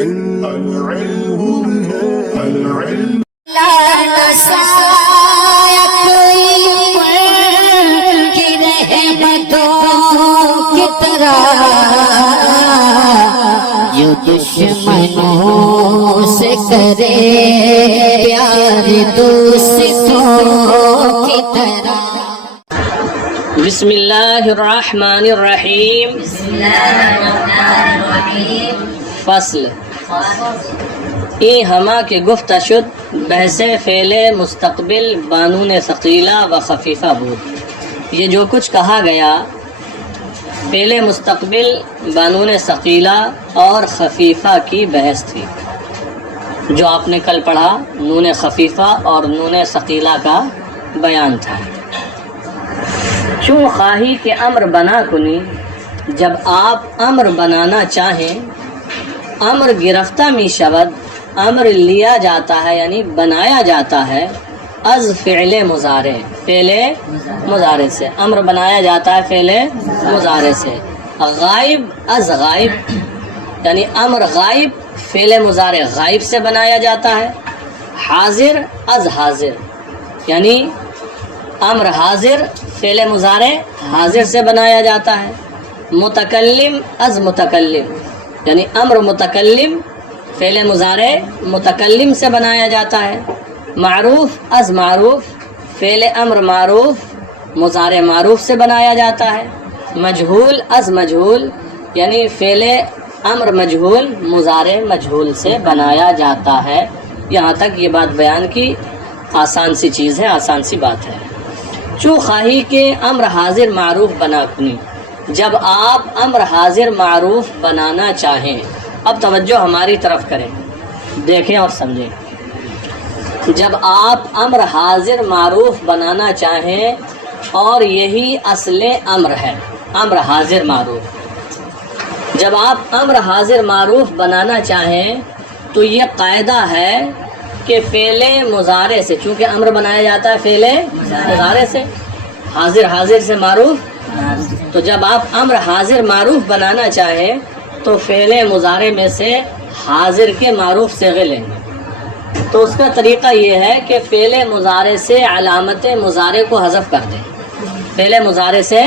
جو دشمنوں سے کرے پیار دوستوں کی طرح. بسم اللہ الرحمن الرحیم. فصل این ہما کے گفت شد بحث فعل مستقبل بانون ثقیلہ و خفیفہ بود. یہ جو کچھ کہا گیا فعل مستقبل بانون ثقیلہ اور خفیفہ کی بحث تھی. جو آپ نے کل پڑھا نون خفیفہ اور نون ثقیلہ کا بیان تھا. چون خواہی کہ امر بنا کنی، جب آپ امر بنانا چاہیں، امر گرفتہ می شود، امر لیا جاتا ہے یعنی بنایا جاتا ہے از فعل مضارع، فعل مضارع سے امر بنایا جاتا ہے فعل مضارع سے. غائب از غائب یعنی امر غائب فعل مضارع غائب سے بنایا جاتا ہے. حاضر از حاضر یعنی امر حاضر فعل مضارع حاضر سے بنایا جاتا ہے. متکلم از متکلم یعنی امر متکلم فعل مضارع متکلم سے بنایا جاتا ہے. معروف از معروف فعل امر معروف مضارع معروف سے بنایا جاتا ہے. مجہول از مجہول یعنی فعل امر مجہول مضارع مجہول سے بنایا جاتا ہے. یہاں تک یہ بات بیان کی. آسان سی چیز ہے، آسان سی بات ہے. چو خواہی کے امر حاضر معروف بنا کنی، جب آپ امر حاضر معروف بنانا چاہیں. اب توجہ ہماری طرف کریں، دیکھیں اور سمجھیں. جب آپ امر حاضر معروف بنانا چاہیں اور یہی اصل امر ہے، امر حاضر معروف. جب آپ امر حاضر معروف بنانا چاہیں تو یہ قاعدہ ہے کہ فعل مضارع سے، چونکہ امر بنایا جاتا ہے فعل مضارع سے، حاضر حاضر سے معروف. تو جب آپ امر حاضر معروف بنانا چاہیں تو فعل مضارع میں سے حاضر کے معروف صیغے لیں گے. تو اس کا طریقہ یہ ہے کہ فعل مضارع سے علامت مضارع کو حذف کر دیں. فعل مضارع سے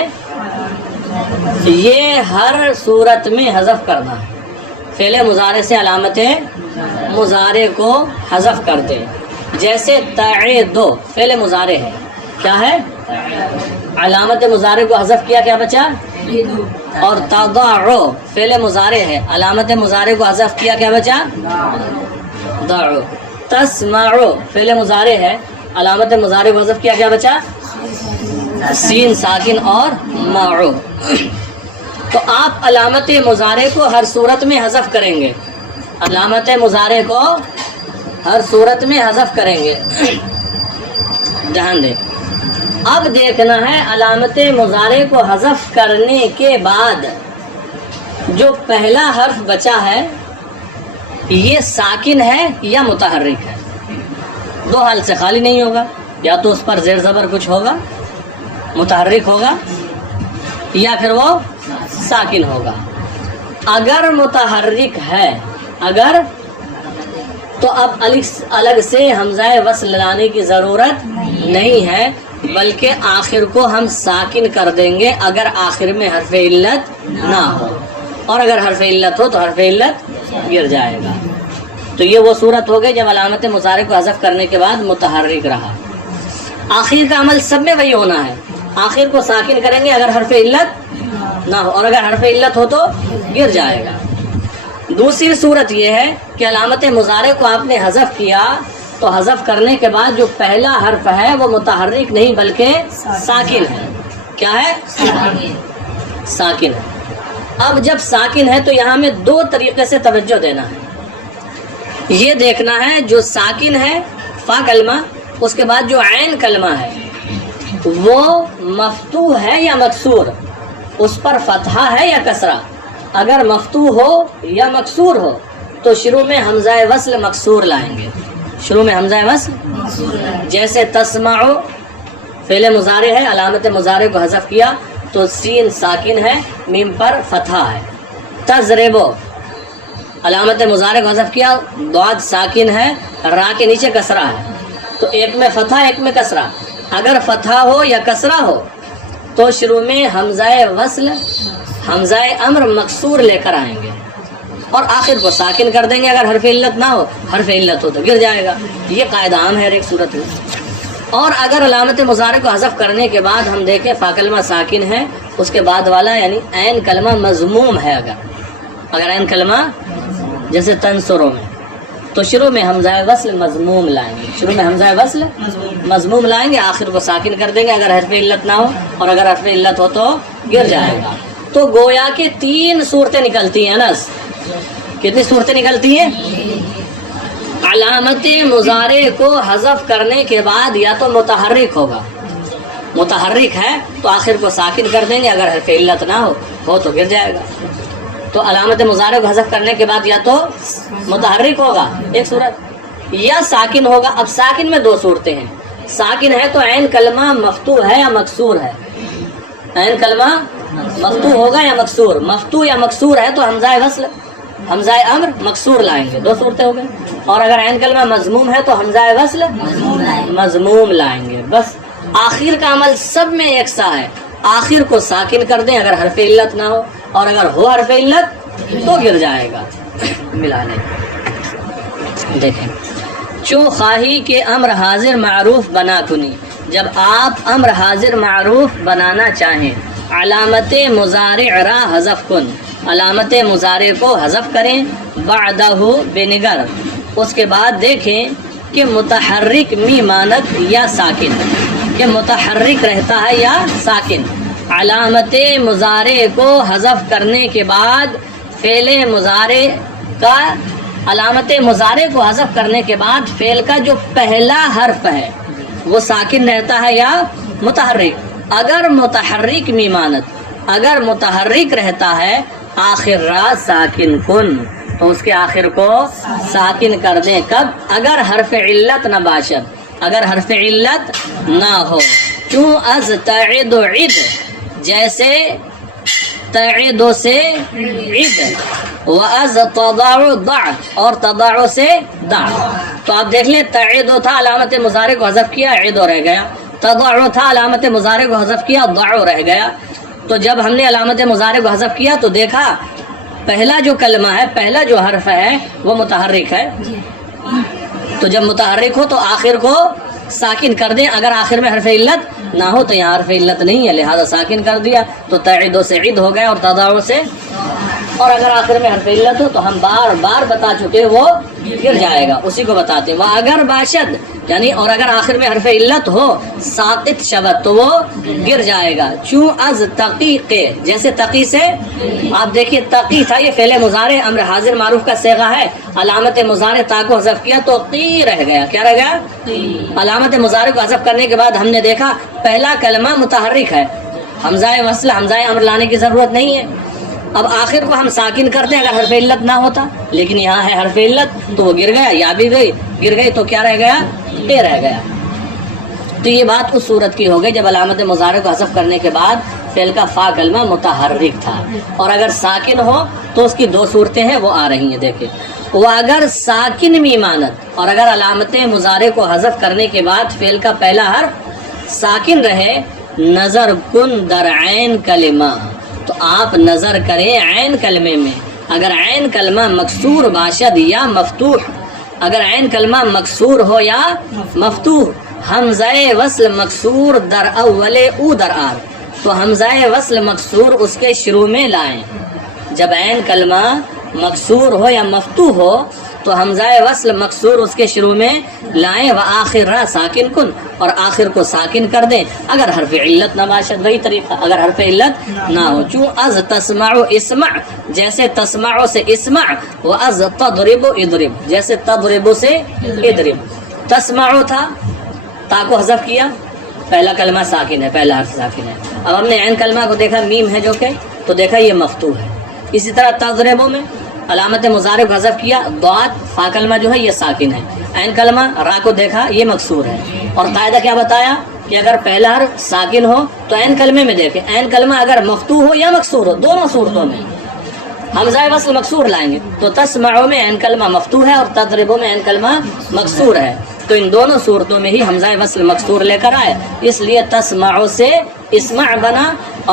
یہ ہر صورت میں حذف کرنا ہے. فعل مضارع سے علامت مضارع کو حذف کر دیں. جیسے تعیدو فعل مضارع ہے، کیا ہے؟ علامت مضارع کو حذف کیا، کیا بچا؟ اور تضع فعل مضارع ہے، علامت مضارع کو حذف کیا، کیا بچا؟ ضع. تسمع فعل مضارع ہے، علامت مضارع کو حذف کیا، کیا بچا؟ سین ساکن اور معو. تو آپ علامت مضارع کو ہر صورت میں حذف کریں گے، علامت مضارع کو ہر صورت میں حذف کریں گے. دھیان دیں. اب دیکھنا ہے علامت مضارع کو حذف کرنے کے بعد جو پہلا حرف بچا ہے یہ ساکن ہے یا متحرک ہے. دو حال سے خالی نہیں ہوگا، یا تو اس پر زیر زبر کچھ ہوگا متحرک ہوگا یا پھر وہ ساکن ہوگا. اگر متحرک ہے اگر تو اب الگ سے حمزہ وصل لانے کی ضرورت نہیں ہے، بلکہ آخر کو ہم ساکن کر دیں گے اگر آخر میں حرف علت نہ ہو، اور اگر حرف علت ہو تو حرف علت گر جائے گا. تو یہ وہ صورت ہو گئی جب علامت مضارع کو حذف کرنے کے بعد متحرک رہا. آخر کا عمل سب میں وہی ہونا ہے، آخر کو ساکن کریں گے اگر حرف علت نہ ہو، اور اگر حرف علت ہو تو گر جائے گا. دوسری صورت یہ ہے کہ علامت مضارع کو آپ نے حذف کیا تو حذف کرنے کے بعد جو پہلا حرف ہے وہ متحرک نہیں بلکہ ساکن ہے. کیا ہے؟ ساکن ہے. اب جب ساکن ہے تو یہاں میں دو طریقے سے توجہ دینا ہے. یہ دیکھنا ہے جو ساکن ہے فا کلمہ، اس کے بعد جو عین کلمہ ہے وہ مفتوح ہے یا مکسور، اس پر فتحہ ہے یا کسرہ. اگر مفتوح ہو یا مکسور ہو تو شروع میں حمزہ وصل مکسور لائیں گے، شروع میں حمزہ وصل. جیسے تسمعو فعل مضارع ہے، علامت مضارع کو حذف کیا تو سین ساکن ہے، میم پر فتحہ ہے. تضربو علامت مضارع کو حذف کیا، ضاد ساکن ہے، را کے نیچے کسرہ ہے، تو ایک میں فتحہ ایک میں کسرہ. اگر فتحہ ہو یا کسرہ ہو تو شروع میں حمزہ وصل حمزہ امر مکسور لے کر آئیں گے اور آخر کو ساکن کر دیں گے. اگر حرف علت نہ ہو، حرف علت ہو تو گر جائے گا. یہ قاعدہ عام ہے ہر ایک صورت میں. اور اگر علامت مضارع کو حذف کرنے کے بعد ہم دیکھیں فا کلمہ ساکن ہے، اس کے بعد والا یعنی عین کلمہ مضموم ہے، اگر عین کلمہ جیسے تنصروں میں، تو شروع میں حمزہ وصل مضموم لائیں گے، شروع میں حمزہ وصل مضموم لائیں گے، آخر کو ساکن کر دیں گے اگر حرف علت نہ ہو، اور اگر حرف علت ہو تو گر جائے گا. تو گویا کہ 3 صورتیں نکلتی ہیں. انس کتنی صورتیں نکلتی ہیں؟ علامت مضارع کو حذف کرنے کے بعد یا تو متحرک ہوگا، متحرک ہے تو آخر کو ساکن کر دیں گے، اگر حرف علت نہ ہو تو گر جائے گا. تو علامت مضارع کو حذف کرنے کے بعد یا تو متحرک ہوگا ایک صورت، یا ساکن ہوگا. اب ساکن میں 2 صورتیں ہیں. ساکن ہے تو عین کلمہ مفتوح ہے یا مکسور ہے، عین کلمہ مفتوح ہوگا یا مکسور. مفتوح یا مکسور ہے تو حمزہ وصل حمزہ امر مکسور لائیں گے، 2 صورتیں ہو گئی. اور اگر عین کلمہ مضموم ہے تو حمزہ وصل مضموم لائیں گے. بس آخر کا عمل سب میں یکساں ہے، آخر کو ساکن کر دیں اگر حرف علت نہ ہو، اور اگر ہو حرف علت تو گر جائے گا. ملا لیں دیکھیں، چو خواہی کے امر حاضر معروف بنا کنی، جب آپ امر حاضر معروف بنانا چاہیں، علامت مضارع را حذف کن، علامت مضارع کو حذف کریں، بعدہ بنگر، اس کے بعد دیکھیں کہ متحرک می مانت یا ساکن، کہ متحرک رہتا ہے یا ساکن. علامت مضارع کو حذف کرنے کے بعد فعل مضارع کا، علامت مضارع کو حذف کرنے کے بعد فعل کا جو پہلا حرف ہے وہ ساکن رہتا ہے یا متحرک. اگر متحرک میمانت، اگر متحرک رہتا ہے آخر را ساکن کن، تو اس کے آخر کو ساکن کر دیں. کب؟ اگر حرف علت نہ باشد، اگر حرف علت نہ ہو. کیوں؟ از تعد عد، جیسے تعد سے عد، وَأَز تَضَعُ ضَعْ، اور تضع سے دع. تو آپ دیکھ لیں، تعد تھا علامت مضارع کو حذف کیا، عد رہ گیا. تضع تھا علامت مضارع کو حذف کیا، ضع رہ گیا. تو جب ہم نے علامت مضارع کو حذف کیا تو دیکھا پہلا جو کلمہ ہے، پہلا جو حرف ہے وہ متحرک ہے. تو جب متحرک ہو تو آخر کو ساکن کر دیں. اگر آخر میں حرف علت نہ ہو تو یہاں حرف علت نہیں ہے، لہذا ساکن کر دیا، تو تعد سے عد ہو گیا اور تضع سے. اور اگر آخر میں حرف علت ہو تو ہم بار بار بتا چکے وہ گر جائے گا، اسی کو بتاتے ہیں. وہ اگر باشد یعنی، اور اگر آخر میں حرف علت ہو ساقط شود تو وہ گر جائے گا. چوں از تقی کے، جیسے تقی سے، آپ دیکھیے تقی تھا، یہ فعل مضارع امر حاضر معروف کا صیغہ ہے. علامت مضارع تا کو حذف کیا تو قی رہ گیا. کیا رہ گیا؟ علامت مضارع کو حذف کرنے کے بعد ہم نے دیکھا پہلا کلمہ متحرک ہے، حمزہ وصل حمزہ امر لانے کی ضرورت نہیں ہے. اب آخر کو ہم ساکن کرتے ہیں اگر حرف علت نہ ہوتا، لیکن یہاں ہے حرف علت تو وہ گر گیا، یا بھی گئی گر گئی تو کیا رہ گیا؟ اے رہ گیا. تو یہ بات اس صورت کی ہو گئی جب علامت مضارع کو حذف کرنے کے بعد فعل کا فا کلمہ متحرک تھا. اور اگر ساکن ہو تو اس کی 2 صورتیں ہیں وہ آ رہی ہیں. دیکھیں، وہ اگر ساکن میمانت، اور اگر علامت مضارع کو حذف کرنے کے بعد فعل کا پہلا حرف ساکن رہے، نظر کن در عین کلمہ، تو آپ نظر کریں عین کلمے میں. اگر عین کلمہ مکسور باشد یا مفتوح، اگر عین کلمہ مکسور ہو یا مفتوح، حمزہ وصل مکسور در اول او در آر، تو حمزہ وصل مکسور اس کے شروع میں لائیں. جب عین کلمہ مکسور ہو یا مفتوح ہو تو حمزہ وصل مکسور اس کے شروع میں لائیں. وآخر را ساکن کن، اور آخر کو ساکن کر دیں اگر حرف علت نہ باشد. وہی طریقہ اگر حرف علت نہ ہو. چوں از تسمع اسمع، جیسے تسمع سے اسمع، وَأَز تضرب اضرب، جیسے تضرب سے اضرب. تسمع تھا، تا کو حذف کیا، پہلا کلمہ ساکن ہے، پہلا حرف ساکن ہے. اب ہم نے عین کلمہ کو دیکھا میم ہے جو کہ، تو دیکھا یہ مفتوح ہے. اسی طرح تضرب میں علامت مضارع کو حذف کیا، ضاد فا کلمہ جو ہے یہ ساکن ہے. عین کلمہ را کو دیکھا یہ مکسور ہے. اور قاعدہ کیا بتایا کہ اگر پہلا حرف ساکن ہو تو عین کلمے میں دیکھیں، عین کلمہ اگر مفتوح ہو یا مکسور ہو، دونوں صورتوں میں حمزہ وصل مکسور لائیں گے تو تسمعو میں عین کلمہ مفتوح ہے اور تضربو میں عین کلمہ مکسور ہے، تو ان دونوں صورتوں میں ہی حمزہ وصل مکسور لے کر آئے، اس لیے تسمعو سے اسمع بنا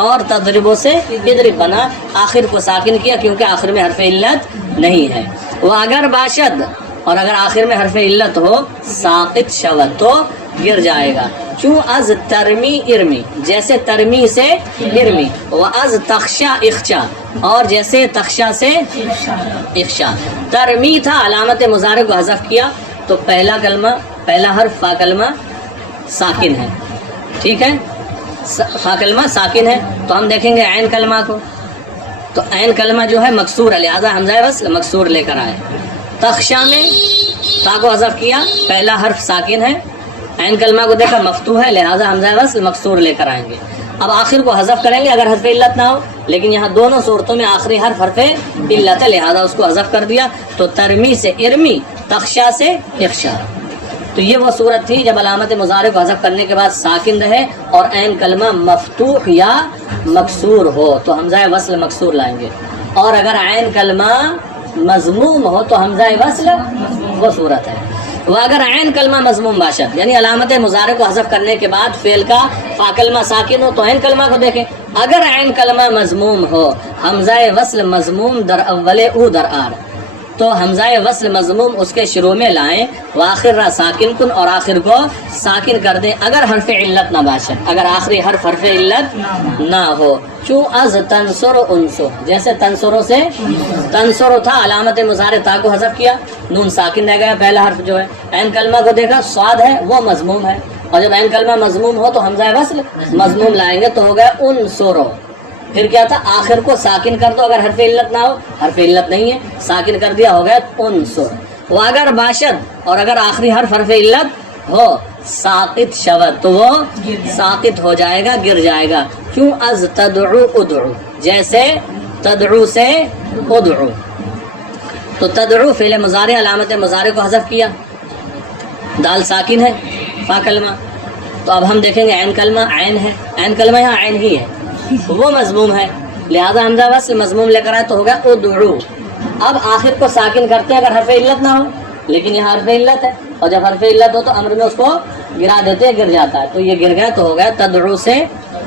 اور تضربو سے اضرب بنا، آخر کو ساکن کیا کیونکہ آخر میں حرف علت نہیں ہے۔ وہ اگر باشد، اور اگر آخر میں حرف علت ہو ساقط شود تو گر جائے گا، چوں از ترمی ارمی، جیسے ترمی سے ارمی، و از تخشا اخشا، اور جیسے تخشا سے اخشا۔ ترمی تھا، علامت مضارع کو حذف کیا تو پہلا کلمہ، پہلا حرف فا کلمہ ساکن ہے، ٹھیک ہے، فا کلمہ ساکن ہے، تو ہم دیکھیں گے عین کلمہ کو، تو عین کلمہ جو ہے مکسور ہے، لہذا حمزہ وصل مکسور لے کر آئے۔ تخشا میں تا کو حذف کیا، پہلا حرف ساکن ہے، عین کلمہ کو دیکھا مفتوح ہے، لہذا حمزہ وصل مکسور لے کر آئیں گے۔ اب آخر کو حذف کریں گے اگر حرف علت نہ ہو، لیکن یہاں دونوں صورتوں میں آخری حرف حرف علت ہے، لہذا اس کو حذف کر دیا، تو ترمی سے ارمی، تخشا سے اخشا۔ تو یہ وہ صورت تھی جب علامت مضارع کو حذف کرنے کے بعد ساکن رہے اور عین کلمہ مفتوح یا مکسور ہو تو حمزہ وصل مکسور لائیں گے، اور اگر عین کلمہ مضموم ہو تو حمزہ وصل وہ صورت ہے۔ وہ اگر عین کلمہ مضموم باشد، یعنی علامت مضارع کو حذف کرنے کے بعد فعل کا فا کلمہ ساکن ہو تو عین کلمہ کو دیکھیں، اگر عین کلمہ مضموم ہو حمزہ وصل مضموم در اول او در آر، تو حمزہ وصل مضموم اس کے شروع میں لائیں، وآخر را ساکن کن، اور آخر کو ساکن کر دیں اگر حرف علت نہ باشد، اگر آخری حرف حرف علت نہ ہو، چوں از تنصر انصر، جیسے تنصروں سے تنصر تھا، علامت مضارع تا کو حذف کیا، نون ساکن رہ گیا پہلا حرف جو ہے، عین کلمہ کو دیکھا صاد ہے وہ مضموم ہے، اور جب عین کلمہ مضموم ہو تو حمزہ وصل مضموم لائیں گے تو ہو گیا انصرو۔ پھر کیا تھا، آخر کو ساکن کر دو اگر حرف علت نہ ہو، حرف علت نہیں ہے، ساکن کر دیا، ہو گیا انصر۔ وہ اگر باشد، اور اگر آخری حرف حرف علت ہو ساقط شود تو وہ ساقط ہو جائے گا، گر جائے گا، کیوں از تدعو ادعو، جیسے تدعو سے ادعو، تو تدعو فعل مضارع، علامت مضارع کو حذف کیا، دال ساکن ہے، فا کلمہ، تو اب ہم دیکھیں گے عین کلمہ، عین ہے، عین کلمہ یہاں عین ہی ہے، وہ مضموم ہے، لہذا حمزہ وصل مضموم لے کر آئے تو ہوگا ادعو۔ اب آخر کو ساکن کرتے ہیں اگر حرف علت نہ ہو، لیکن یہاں حرف علت ہے، اور جب حرف علت ہو تو امر میں اس کو گرا دیتے ہیں، گر جاتا ہے، تو یہ گر گیا تو ہو گیا تدعو سے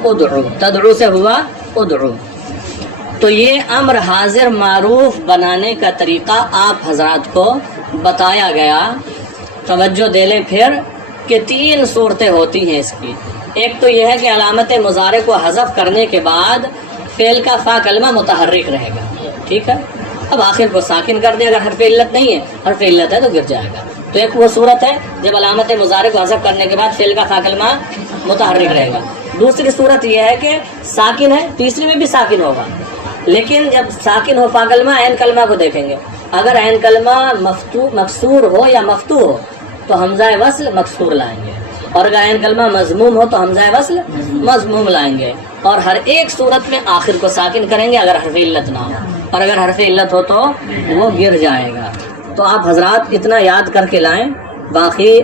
ادعو، تدعو سے ہوا ادعو۔ تو یہ امر حاضر معروف بنانے کا طریقہ آپ حضرات کو بتایا گیا۔ توجہ دے لیں پھر کہ 3 صورتیں ہوتی ہیں اس کی۔ ایک تو یہ ہے کہ علامت مضارع کو حذف کرنے کے بعد فعل کا فا کلمہ متحرک رہے گا، ٹھیک ہے، اب آخر کو ساکن کر دیں اگر حرف علت نہیں ہے، حرف علت ہے تو گر جائے گا، تو ایک وہ صورت ہے جب علامت مضارع کو حذف کرنے کے بعد فعل کا فا کلمہ متحرک رہے گا۔ دوسری صورت یہ ہے کہ ساکن ہے، تیسری میں بھی ساکن ہوگا، لیکن جب ساکن ہو فا کلمہ، عین کلمہ کو دیکھیں گے، اگر عین کلمہ مکسور ہو یا مفتوح ہو تو حمزہ وصل مکسور لائیں گے، اور اگر عین کلمہ مضموم ہو تو حمزہ وصل مضموم لائیں گے، اور ہر ایک صورت میں آخر کو ساکن کریں گے اگر حرف علت نہ ہو، اور اگر حرف علت ہو تو وہ گر جائے گا۔ تو آپ حضرات اتنا یاد کر کے لائیں، باقی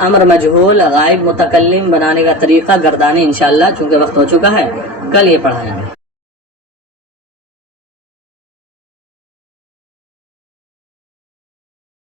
امر مجہول غائب متکلم بنانے کا طریقہ گردانی انشاءاللہ، چونکہ وقت ہو چکا ہے، کل یہ پڑھائیں گے۔